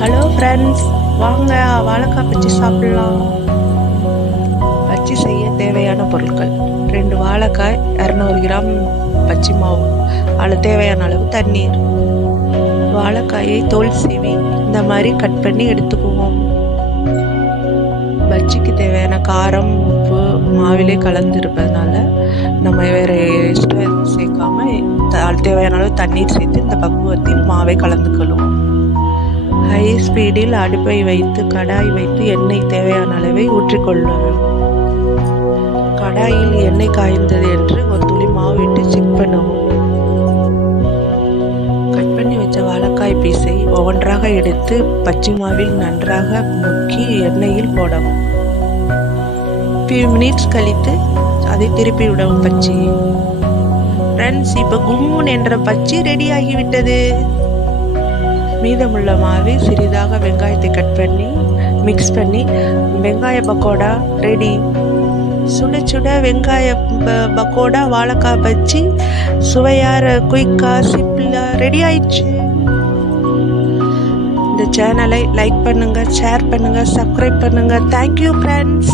Hello friends வாங்க வாழைக்காய் பச்சி சாப்பிடலாம். பச்சி செய்ய தேவையான பொருட்கள். ரெண்டு வாழைக்காய் இரநூறு கிராம் பச்சி மாவு. அதில் தேவையான அளவு தண்ணீர். வாழைக்காயை தோல் சீவி இந்த மாதிரி கட் பண்ணி எடுத்துக்குவோம். பஜ்ஜிக்கு தேவையான காரம் உப்பு மாவிலே கலந்துருப்பதுனால நம்ம வேறு எக்ஸ்ட்ரா எதுவும் சேர்க்காம தேவையான அளவு தண்ணீர் சேர்த்து இந்த பக்குவத்தில் மாவை கலந்துக்கணும் ஹை ஸ்பீடில் அடுப்பை வைத்து கடாய் வைத்து எண்ணெய் தேவையான அளவை ஊற்றிக்கொள்ளவும் கடாயில் எண்ணெய் காய்ந்தது என்று ஒரு துளி மாவிட்டு செக் பண்ணவும். கட் பண்ணி வச்ச வாழைக்காய் பீஸை ஒவ்வொன்றாக எடுத்து பச்சை மாவில் நன்றாக முக்கி எண்ணெயில் போடவும். ஃபியூ மினிட்ஸ் கழித்து அதை திருப்பி விடவும் பச்சி ஃப்ரெண்ட்ஸ் இப்போ கும்முன் என்ற பச்சி ரெடி ஆகிவிட்டது. மீதமுள்ள மாதிரி சிறிதாக வெங்காயத்தை கட் பண்ணி மிக்ஸ் பண்ணி வெங்காய பக்கோடா ரெடி சுட சுட வெங்காய ப- பக்கோடா வாழைக்காய் பஜ்ஜி சுவையார குயிக்கா சிம்பிளா ரெடி ஆயிடுச்சு. இந்த சேனலை லைக் பண்ணுங்க ஷேர் பண்ணுங்க சப்ஸ்கிரைப் பண்ணுங்க. Thank you friends